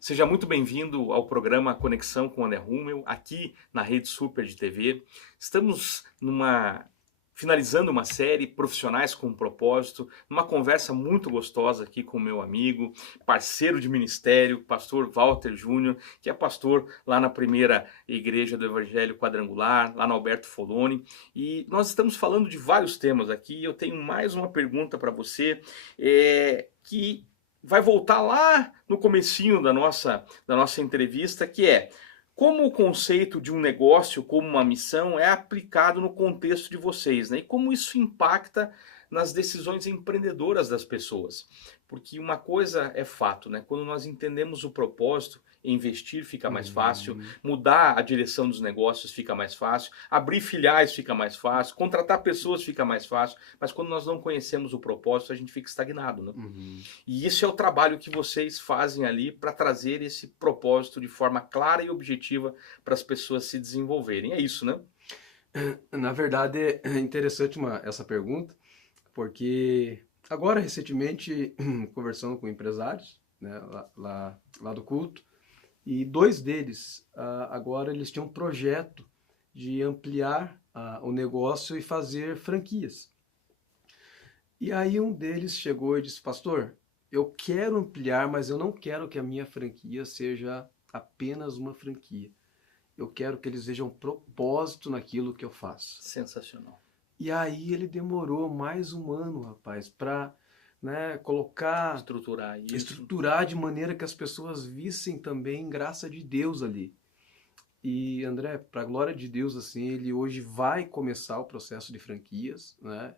Seja muito bem-vindo ao programa Conexão com André Rummel, aqui na Rede Super de TV. Estamos finalizando uma série Profissionais com Propósito, numa conversa muito gostosa aqui com o meu amigo, parceiro de ministério, pastor Walter Júnior, que é pastor lá na primeira igreja do Evangelho Quadrangular, lá no Alberto Foloni. E nós estamos falando de vários temas aqui. Eu tenho mais uma pergunta para você, que vai voltar lá no comecinho da nossa entrevista, que é: como o conceito de um negócio, como uma missão, é aplicado no contexto de vocês, né? E como isso impacta nas decisões empreendedoras das pessoas. Porque uma coisa é fato, né? Quando nós entendemos o propósito, investir fica mais fácil, Uhum. mudar a direção dos negócios fica mais fácil, abrir filiais fica mais fácil, contratar pessoas fica mais fácil, mas quando nós não conhecemos o propósito, a gente fica estagnado, né? Uhum. E isso é o trabalho que vocês fazem ali para trazer esse propósito de forma clara e objetiva para as pessoas se desenvolverem. É isso, né? Na verdade, é interessante essa pergunta, porque agora, recentemente, conversando com empresários, né, lá do culto, e dois deles, agora eles tinham um projeto de ampliar o negócio e fazer franquias. E aí um deles chegou e disse: pastor, eu quero ampliar, mas eu não quero que a minha franquia seja apenas uma franquia. Eu quero que eles vejam propósito naquilo que eu faço. Sensacional. E aí ele demorou mais um ano, rapaz, para, né, Estruturar isso. estruturar de maneira que as pessoas vissem também graça de Deus ali. E André, para a glória de Deus, assim, ele hoje vai começar o processo de franquias, né?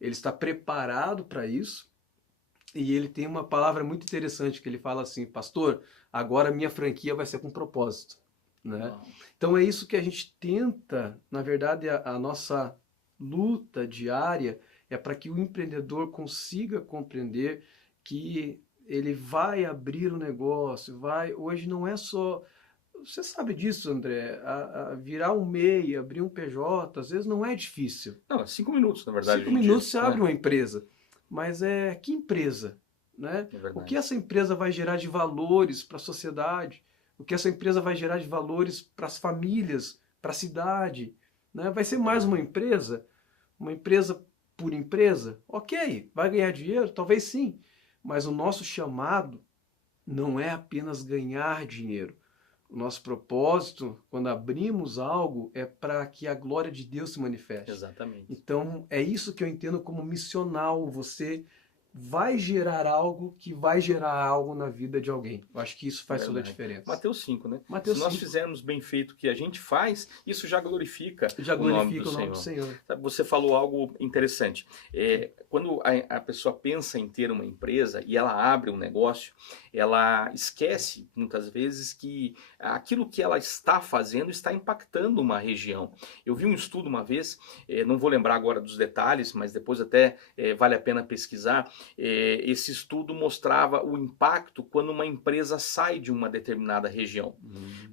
Ele está preparado para isso. E ele tem uma palavra muito interessante que ele fala assim: pastor, agora minha franquia vai ser com propósito, né? Uau. Então é isso que a gente tenta, na verdade, a nossa luta diária é para que o empreendedor consiga compreender que ele vai abrir o negócio, hoje não é só, você sabe disso, André, virar um MEI, abrir um PJ, às vezes não é difícil. Não, é 5 minutos, na verdade, Cinco hoje em dia, minutos você abre né? uma empresa, mas que empresa, né? É O que verdade. essa empresa vai gerar de valores para a sociedade? O que essa empresa vai gerar de valores para as famílias, para a cidade, né? Vai ser mais uma empresa por empresa? Ok, vai ganhar dinheiro? Talvez sim, mas o nosso chamado não é apenas ganhar dinheiro. O nosso propósito, quando abrimos algo, é para que a glória de Deus se manifeste. Exatamente. Então, é isso que eu entendo como missional. Você vai gerar algo que vai gerar algo na vida de alguém. Eu acho que isso É faz toda a verdade. diferença. Mateus 5, né? Se Mateus nós 5 fizermos bem feito o que a gente faz, isso já glorifica já o nome do glorifica o nome do Senhor. Senhor. Sabe, você falou algo interessante. Quando a pessoa pensa em ter uma empresa e ela abre um negócio, ela esquece muitas vezes que aquilo que ela está fazendo está impactando uma região. Eu vi um estudo uma vez, não vou lembrar agora dos detalhes, mas depois até vale a pena pesquisar. Esse estudo mostrava o impacto quando uma empresa sai de uma determinada região.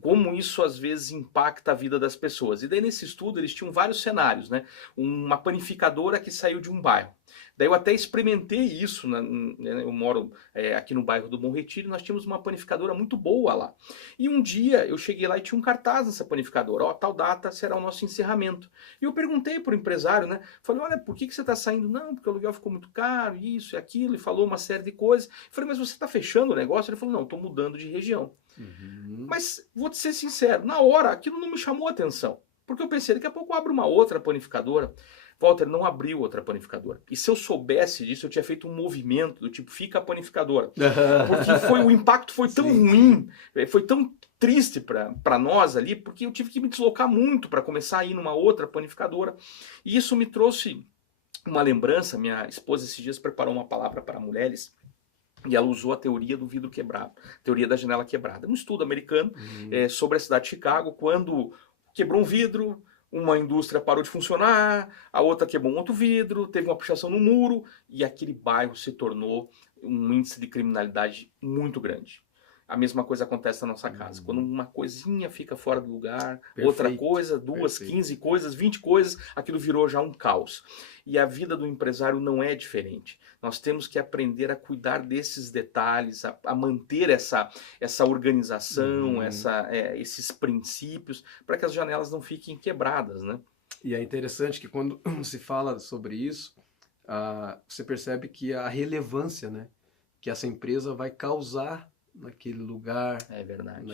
Como isso às vezes impacta a vida das pessoas. E daí nesse estudo eles tinham vários cenários, né? Uma panificadora que saiu de um bairro. Daí eu até experimentei isso, eu moro aqui no bairro do Bom Retiro, nós tínhamos uma panificadora muito boa lá. E um dia eu cheguei lá e tinha um cartaz nessa panificadora: ó, tal data será o nosso encerramento. E eu perguntei para o empresário, né? Falei: olha, por que você está saindo? Não, porque o aluguel ficou muito caro, isso e aquilo, e falou uma série de coisas. Eu falei: mas você está fechando o negócio? Ele falou: não, estou mudando de região. Uhum. Mas vou te ser sincero, na hora aquilo não me chamou a atenção. Porque eu pensei, daqui a pouco eu abro uma outra panificadora. Walter, não abriu outra panificadora. E se eu soubesse disso, eu tinha feito um movimento do tipo: fica a panificadora. Porque o impacto foi tão Sim, ruim, foi tão triste para nós ali, porque eu tive que me deslocar muito para começar a ir numa outra panificadora. E isso me trouxe uma lembrança. Minha esposa esses dias preparou uma palavra para mulheres, e ela usou a teoria do vidro quebrado, teoria da janela quebrada. Um estudo americano Uhum. sobre a cidade de Chicago, quando quebrou um vidro, uma indústria parou de funcionar, a outra quebrou um outro vidro, teve uma pichação no muro, e aquele bairro se tornou um índice de criminalidade muito grande. a mesma coisa acontece na nossa casa. Quando uma coisinha fica fora do lugar, Perfeito, outra coisa, duas, perfeito. 15 coisas, 20 coisas, aquilo virou já um caos. E a vida do empresário não é diferente. Nós temos que aprender a cuidar desses detalhes, a manter essa organização, esses princípios, para que as janelas não fiquem quebradas, né? E é interessante que quando se fala sobre isso, você percebe que a relevância, né, que essa empresa vai causar naquele lugar, É verdade.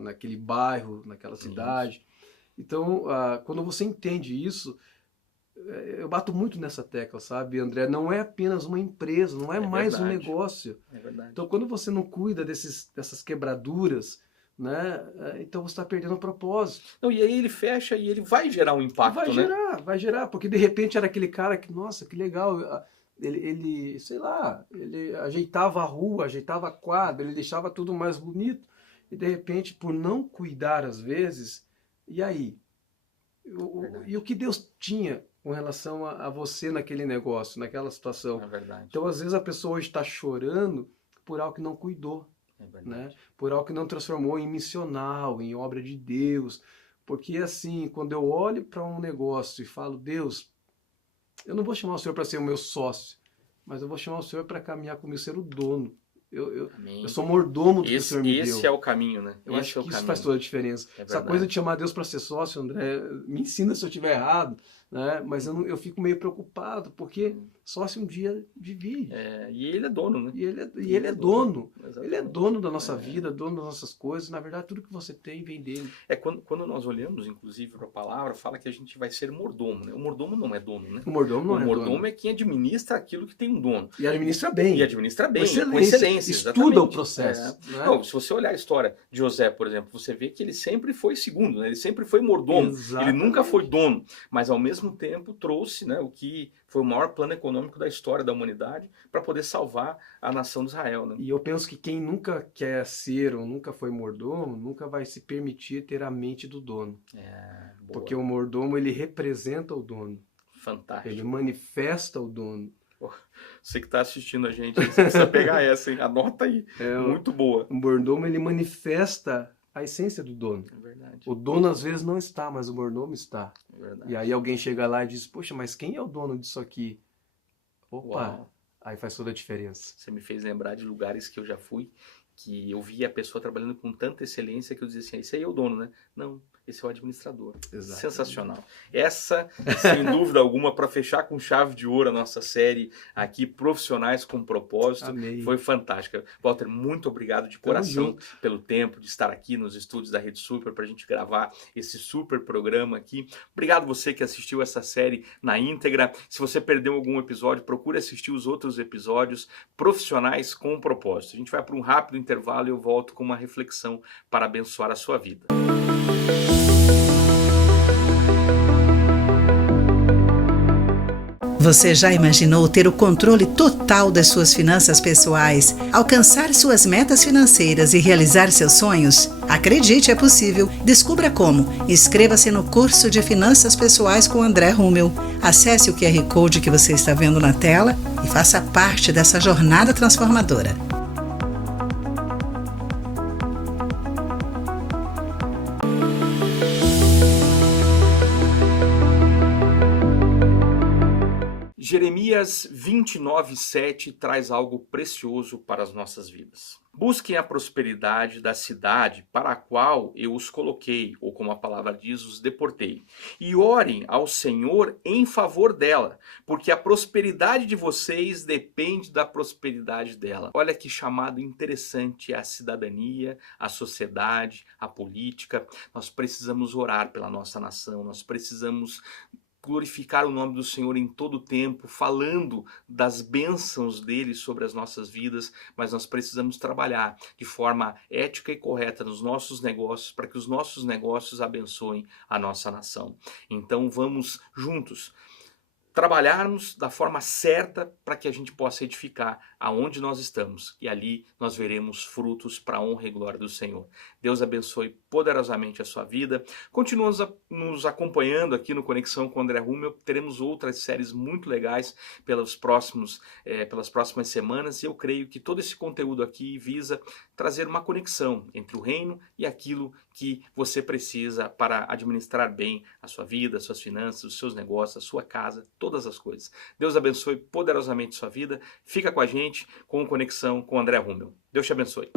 naquele bairro, naquela cidade. Então, quando você entende isso, eu bato muito nessa tecla, sabe, André? Não é apenas uma empresa, não é mais um verdade. negócio. É verdade. Então, quando você não cuida dessas quebraduras, né, então você está perdendo o propósito. Não, e aí ele fecha e ele vai gerar um impacto, Vai gerar, porque de repente era aquele cara que, nossa, que legal, ele, sei lá, ele ajeitava a rua, ajeitava a quadra, ele deixava tudo mais bonito, e de repente, por não cuidar às vezes, e aí? E o que Deus tinha com relação a você naquele negócio, naquela situação? É verdade. Então, às vezes, a pessoa hoje está chorando por algo que não cuidou, né? Por algo que não transformou em missional, em obra de Deus. Porque, assim, quando eu olho para um negócio e falo, Deus, eu não vou chamar o Senhor para ser o meu sócio, mas eu vou chamar o Senhor para caminhar comigo, ser o dono. Eu sou mordomo do que o Senhor me deu. Esse é o caminho, né? Eu acho que isso faz toda a diferença. Essa coisa de chamar Deus para ser sócio, André, me ensina se eu estiver errado, né? Mas eu fico meio preocupado, porque sócio um dia divide. E ele é dono, né? E ele é dono. Exatamente. Ele é dono da nossa vida, dono das nossas coisas. Na verdade, tudo que você tem vem dele. Quando nós olhamos, inclusive, para a palavra, fala que a gente vai ser mordomo, né? O mordomo não é dono, né? O mordomo não é dono. O mordomo é quem administra aquilo que tem um dono. E administra bem. E administra bem, com excelência. Estuda o processo. Né? Não, se você olhar a história de José, por exemplo, você vê que ele sempre foi segundo, né? Ele sempre foi mordomo. Exatamente. Ele nunca foi dono, mas ao mesmo tempo trouxe, né, o que foi o maior plano econômico da história da humanidade para poder salvar a nação de Israel. Né? E eu penso que quem nunca quer ser ou nunca foi mordomo, nunca vai se permitir ter a mente do dono. Porque o mordomo, ele representa o dono. Fantástico. Ele manifesta o dono. Você que está assistindo a gente, você precisa pegar essa, hein? Anota aí. Muito boa. O mordomo, ele manifesta a essência do dono. É verdade. O dono às vezes não está, mas o mordomo está. É verdade. E aí alguém chega lá e diz, poxa, mas quem é o dono disso aqui? Opa, Uau. Aí faz toda a diferença. Você me fez lembrar de lugares que eu já fui, que eu via a pessoa trabalhando com tanta excelência que eu dizia assim, esse aí é o dono, né? Não, esse é o administrador. Exato. Sensacional. Essa, sem dúvida alguma, para fechar com chave de ouro a nossa série aqui, Profissionais com Propósito, Amei. Foi fantástica. Walter, muito obrigado de coração pelo tempo de estar aqui nos estúdios da Rede Super para a gente gravar esse super programa aqui. Obrigado você que assistiu essa série na íntegra. Se você perdeu algum episódio, procure assistir os outros episódios, Profissionais com Propósito. A gente vai para um rápido intervalo e eu volto com uma reflexão para abençoar a sua vida. Você já imaginou ter o controle total das suas finanças pessoais, alcançar suas metas financeiras e realizar seus sonhos? Acredite, é possível. Descubra como. Inscreva-se no curso de Finanças Pessoais com André Rummel. Acesse o QR Code que você está vendo na tela e faça parte dessa jornada transformadora. Jeremias 29:7 traz algo precioso para as nossas vidas. Busquem a prosperidade da cidade para a qual eu os coloquei, ou como a palavra diz, os deportei. E orem ao Senhor em favor dela, porque a prosperidade de vocês depende da prosperidade dela. Olha que chamado interessante a cidadania, a sociedade, a política. Nós precisamos orar pela nossa nação, nós precisamos glorificar o nome do Senhor em todo o tempo, falando das bênçãos dele sobre as nossas vidas, mas nós precisamos trabalhar de forma ética e correta nos nossos negócios, para que os nossos negócios abençoem a nossa nação. Então vamos juntos trabalharmos da forma certa para que a gente possa edificar aonde nós estamos. E ali nós veremos frutos para a honra e glória do Senhor. Deus abençoe poderosamente a sua vida. Continua nos acompanhando aqui no Conexão com André Rummel. Teremos outras séries muito legais pelas próximas semanas. E eu creio que todo esse conteúdo aqui visa trazer uma conexão entre o reino e aquilo que você precisa para administrar bem a sua vida, as suas finanças, os seus negócios, a sua casa, todas as coisas. Deus abençoe poderosamente sua vida. Fica com a gente com Conexão com André Rummel. Deus te abençoe.